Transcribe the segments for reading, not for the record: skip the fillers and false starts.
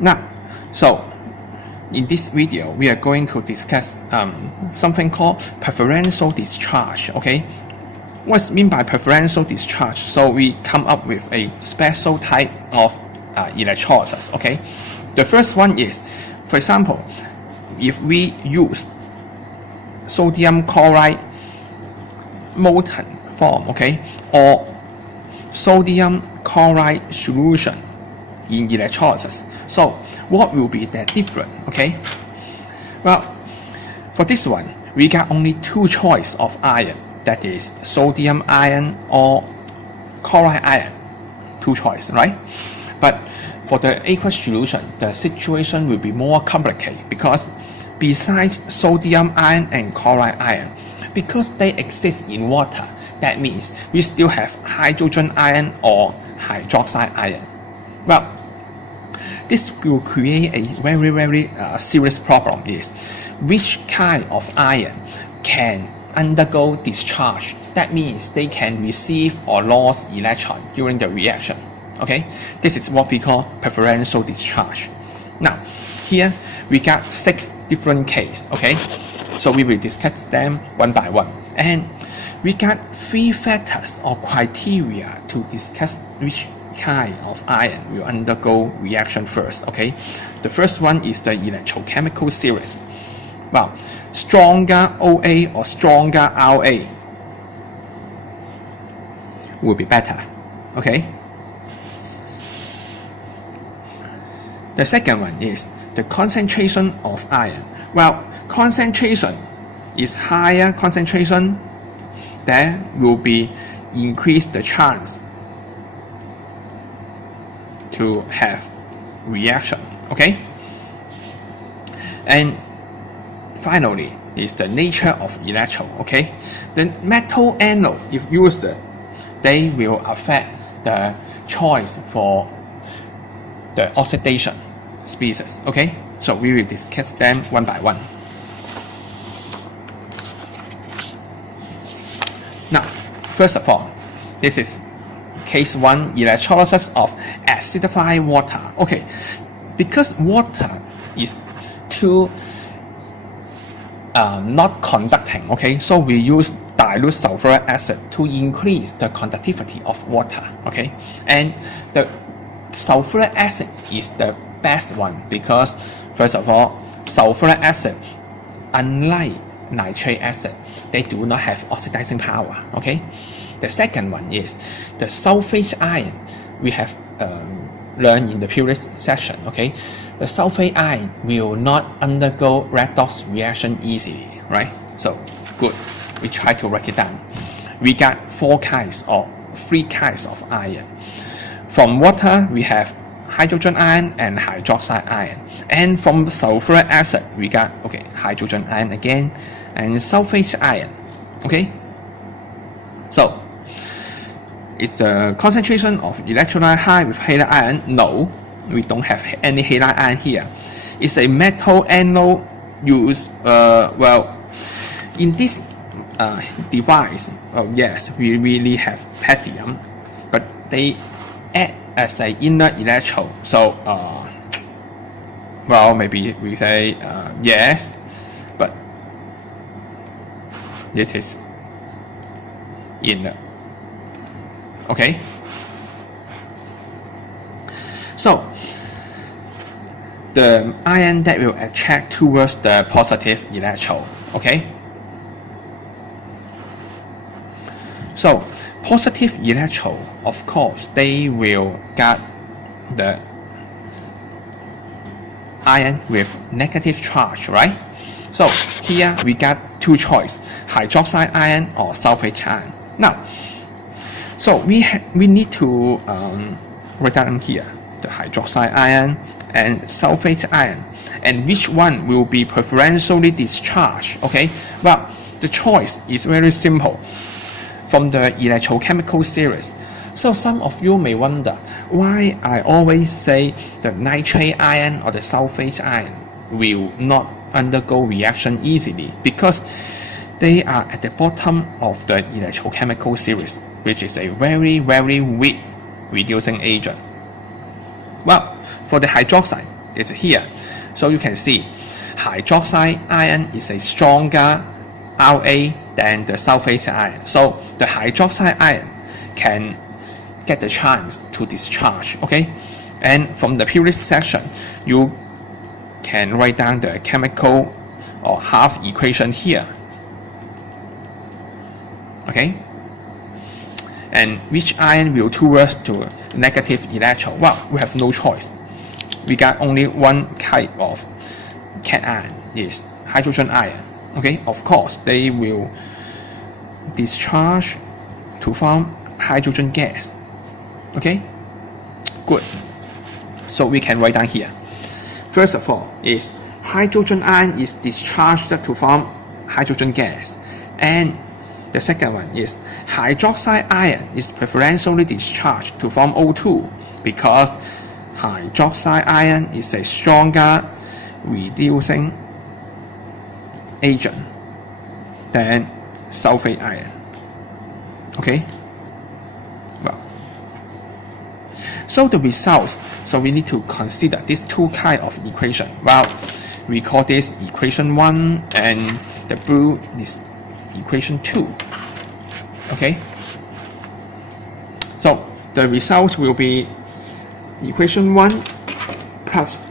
Now, so in this video, we are going to discuss something called preferential discharge. Okay, what's meant by preferential discharge? So we come up with a special type of electrolysis. Okay, the first one is, for example, if we use sodium chloride molten form, okay, or sodium chloride solution in electrolysis. So what will be the difference? Okay, well, for this one we got only two choice of ion, that is sodium ion or chloride ion, two choice, right? But for the aqueous solution, the situation will be more complicated, because besides sodium ion and chloride ion, because they exist in water, that means we still have hydrogen ion or hydroxide ion. Well, this will create a very serious problem, is which kind of ion can undergo discharge. That means they can receive or lose electron during the reaction. Okay, this is what we call preferential discharge. Now, here we got 6 different cases. Okay, so we will discuss them one by one, and we got 3 factors or criteria to discuss which kind of ion will undergo reaction first. Okay, the first one is the electrochemical series. Well, stronger OA or stronger RA will be better. Okay, the second one is the concentration of ion. Well, concentration is higher concentration, there will be increase the chance to have reaction. Okay, and finally is the nature of electrode. Okay, the metal anode, if used, they will affect the choice for the oxidation species. Okay, so we will discuss them one by one. Now, first of all, this is case 1, electrolysis of acidified water. Okay, because water is too not conducting, okay, so we use dilute sulfuric acid to increase the conductivity of water. Okay, and the sulfuric acid is the best one, because first of all, sulfuric acid, unlike nitric acid, they do not have oxidizing power. Okay, the second one is the sulfate ion. We have learned in the previous section. Okay, the sulfate ion will not undergo redox reaction easily, right? So good, we try to write it down. We got 3 kinds of ion. From water we have hydrogen ion and hydroxide ion, and from sulfuric acid we got hydrogen ion again and sulfate ion. Okay, so is the concentration of electrolyte high with halide ion? No, we don't have any halide ion here. It's a metal anode used. Well, in this device, yes, we really have platinum, but they act as an inner electrode. So, well, maybe we say yes, but this is inner. Okay, so the ion that will attract towards the positive electrode. Okay, so positive electrode, of course, they will get the ion with negative charge, right? So here we got 2 choice, hydroxide ion or sulfate ion. Now, so we need to write down here the hydroxide ion and sulfate ion, and which one will be preferentially discharged. Okay, well, the choice is very simple from the electrochemical series. So some of you may wonder why I always say the nitrate ion or the sulfate ion will not undergo reaction easily, because they are at the bottom of the electrochemical series, which is a very weak reducing agent. Well, for the hydroxide, it's here. So you can see hydroxide ion is a stronger Ra than the sulfate ion. So the hydroxide ion can get the chance to discharge, okay? And from the previous section, you can write down the chemical or half equation here, okay? And which ion will towards to negative electron? Well, we have no choice. We got only one type of cation, is hydrogen ion, okay? Of course, they will discharge to form hydrogen gas, okay? Good. So we can write down here. First of all, is hydrogen ion is discharged to form hydrogen gas, and the second one is hydroxide ion is preferentially discharged to form O2 because hydroxide ion is a stronger reducing agent than sulfate ion. Okay? Well, so the results, so we need to consider these two kinds of equation. Well, we call this equation 1 and the blue is equation 2. Okay? So the result will be equation 1 plus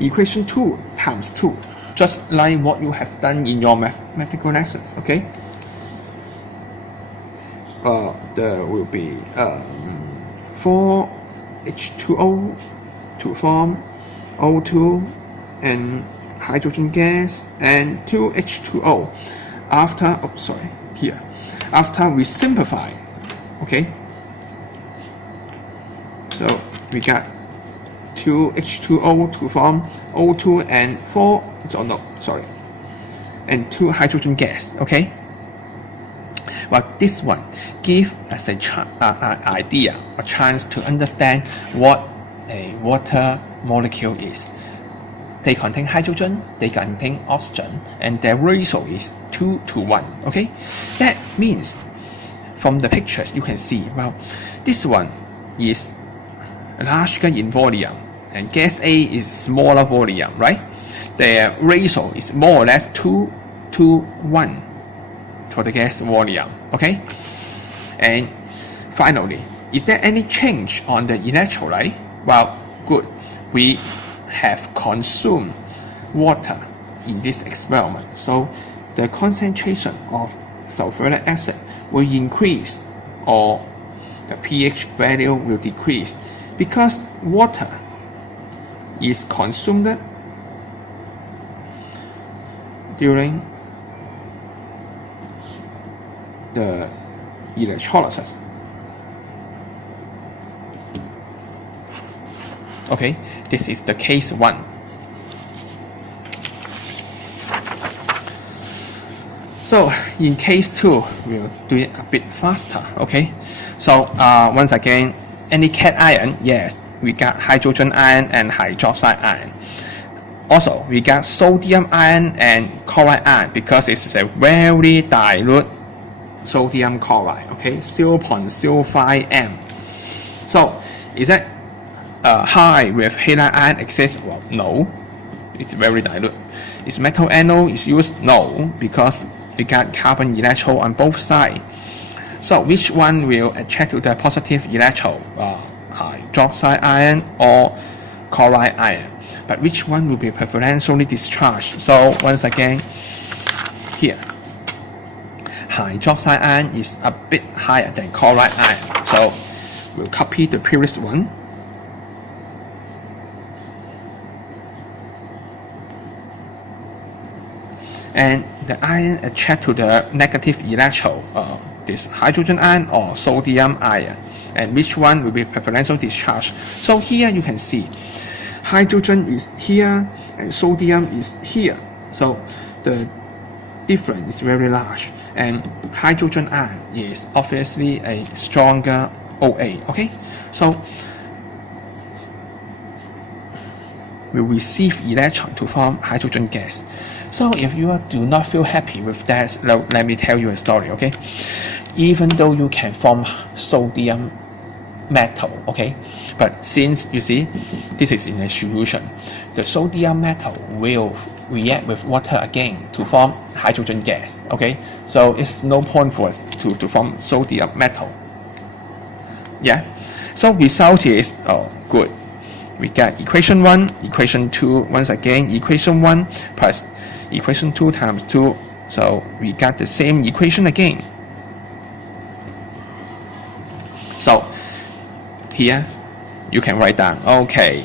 equation 2 times 2, just like what you have done in your mathematical lessons, okay? There will be 4H2O to form O2 and hydrogen gas, and 2H2O after, after we simplify, okay? So we got 2H2O to form O2 and and 2 hydrogen gas, okay? Well, this one gives us a chance to understand what a water molecule is. They contain hydrogen, they contain oxygen, and their ratio is 2 to 1, okay? That means from the pictures you can see, well, this one is larger in volume and gas A is smaller volume, right? Their ratio is more or less 2 to 1 for the gas volume, okay? And finally, is there any change on the electrolyte? Well, good. We have consumed water in this experiment, so the concentration of sulfuric acid will increase or the pH value will decrease because water is consumed during the electrolysis. Okay, this is the case 1. So in case 2, we'll do it a bit faster, okay? So once again, any cation, yes, we got hydrogen ion and hydroxide ion. Also, we got sodium ion and chloride ion because it's a very dilute sodium chloride, okay, 0.05 m. So is that high with halide ion exists? Well, no, it's very dilute. Is metal anode is used? No, because we got carbon electrode on both sides. So which one will attract to the positive electrode? Hydroxide ion or chloride ion? But which one will be preferentially discharged? So once again, here, hydroxide ion is a bit higher than chloride ion. So we'll copy the previous one. And the ion attract to the negative electrode, this hydrogen ion or sodium ion, and which one will be preferential discharge. So here you can see hydrogen is here and sodium is here, so the difference is very large, and hydrogen ion is obviously a stronger OA, okay? So we receive electron to form hydrogen gas. So if you do not feel happy with that, let me tell you a story, okay? Even though you can form sodium metal, okay? But since you see this is in a solution, the sodium metal will react with water again to form hydrogen gas, okay? So it's no point for us to form sodium metal. Yeah, so result is, oh, good. We get equation 1, equation 2, once again, equation 1 plus equation 2 times 2, so we got the same equation again. So here you can write down, okay,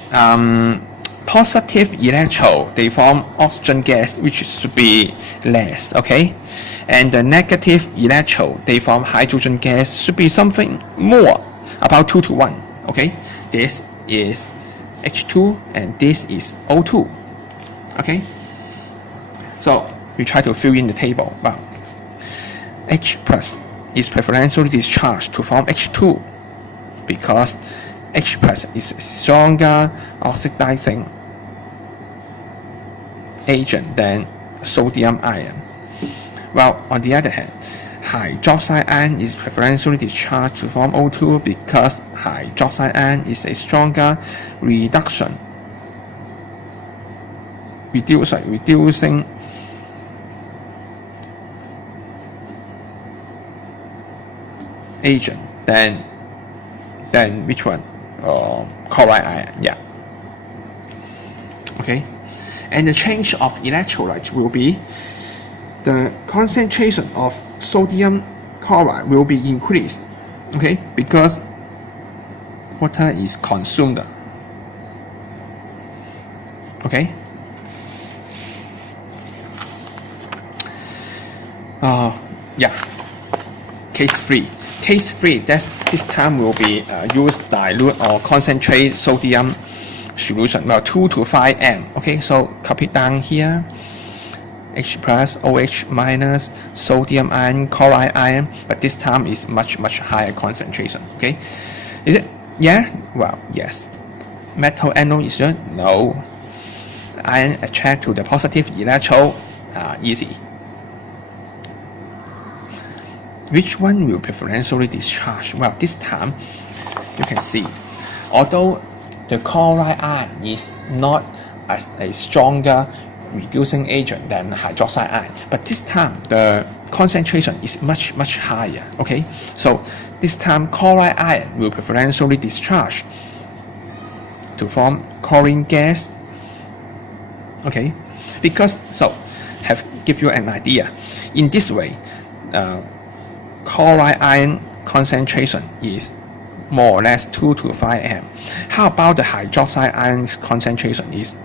positive electrode, they form oxygen gas, which should be less, okay? And the negative electrode, they form hydrogen gas, should be something more, about 2 to 1, okay? This is H2 and this is O2, okay? So we try to fill in the table. Well, H plus is preferentially discharged to form H2 because H plus is a stronger oxidizing agent than sodium ion. Well, on the other hand, hydroxide ion is preferentially discharged to form O2 because hydroxide ion is a stronger reducing agent than which one? Chloride ion, yeah. Okay, and the change of electrolyte will be the concentration of sodium chloride will be increased, okay, because water is consumed. Okay. Yeah. Case 3. Case 3, this time will be use dilute or concentrate sodium solution, well, 2 to 5 m. Okay, so copy down here. H plus, OH minus, sodium ion, chloride ion, but this time is much higher concentration. Okay, is it? Yeah. Well, yes. Metal anode is good? No. Ion attract to the positive electrode. Easy. Which one will preferentially discharge? Well, this time you can see, although the chloride ion is not as a stronger reducing agent than hydroxide ion, but this time the concentration is much higher. Okay, so this time chloride ion will preferentially discharge to form chlorine gas. Okay, because so have give you an idea. In this way, chloride ion concentration is more or less 2 to 5 m. How about the hydroxide ion concentration is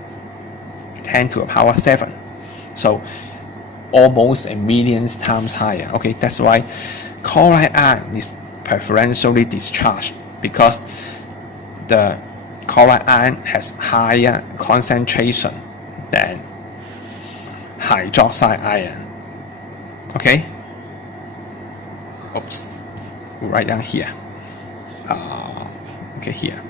10 to the power 7, so almost a million times higher. Okay, that's why chloride ion is preferentially discharged, because the chloride ion has higher concentration than hydroxide ion. Okay. Oops, right down here. Okay, here,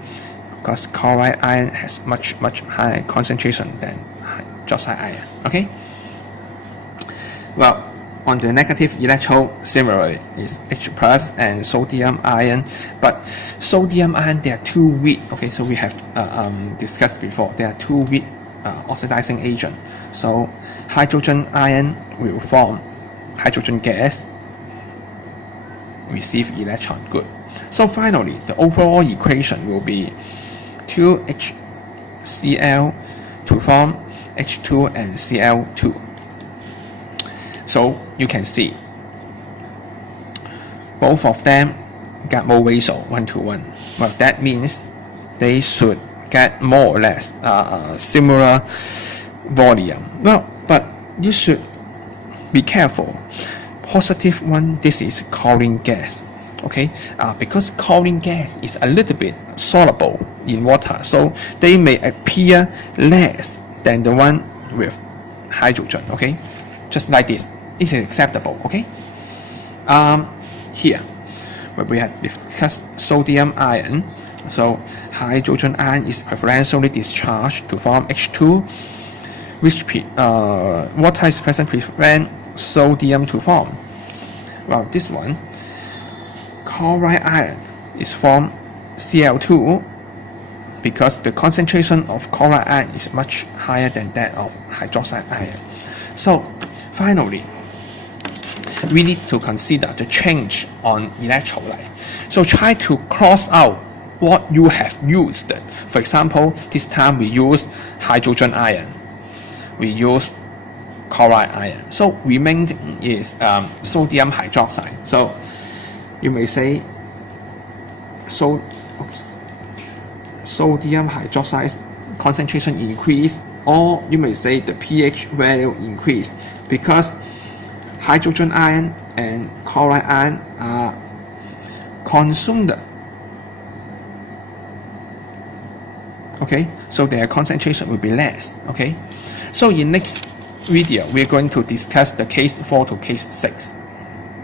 because chloride ion has much higher concentration than hydroxide ion. Okay. Well, on the negative electrode, similarly, is H plus and sodium ion, but sodium ion, they are too weak. Okay, so we have discussed before, they are too weak oxidizing agent. So hydrogen ion will form hydrogen gas, receive electron. Good. So finally, the overall equation will be 2HCl to form H2 and Cl2. So you can see both of them get mole ratio 1 to 1. Well, that means they should get more or less similar volume. Well, but you should be careful. Positive one, this is chlorine gas. Okay, because chlorine gas is a little bit soluble in water, so they may appear less than the one with hydrogen. Okay, just like this, it's acceptable. Okay. Here, where we have discussed sodium ion, so hydrogen ion is preferentially discharged to form H2, which water is present prevent sodium to form. Well, this one, chloride ion is formed Cl2 because the concentration of chloride ion is much higher than that of hydroxide ion. So finally, we need to consider the change on electrolyte. So try to cross out what you have used. For example, this time we use hydrogen ion, we use chloride ion. So remaining is sodium hydroxide. So you may say sodium hydroxide concentration increase, or you may say the pH value increase because hydrogen ion and chloride ion are consumed. Okay, so their concentration will be less. Okay, so in next video we are going to discuss the case 4 to case 6.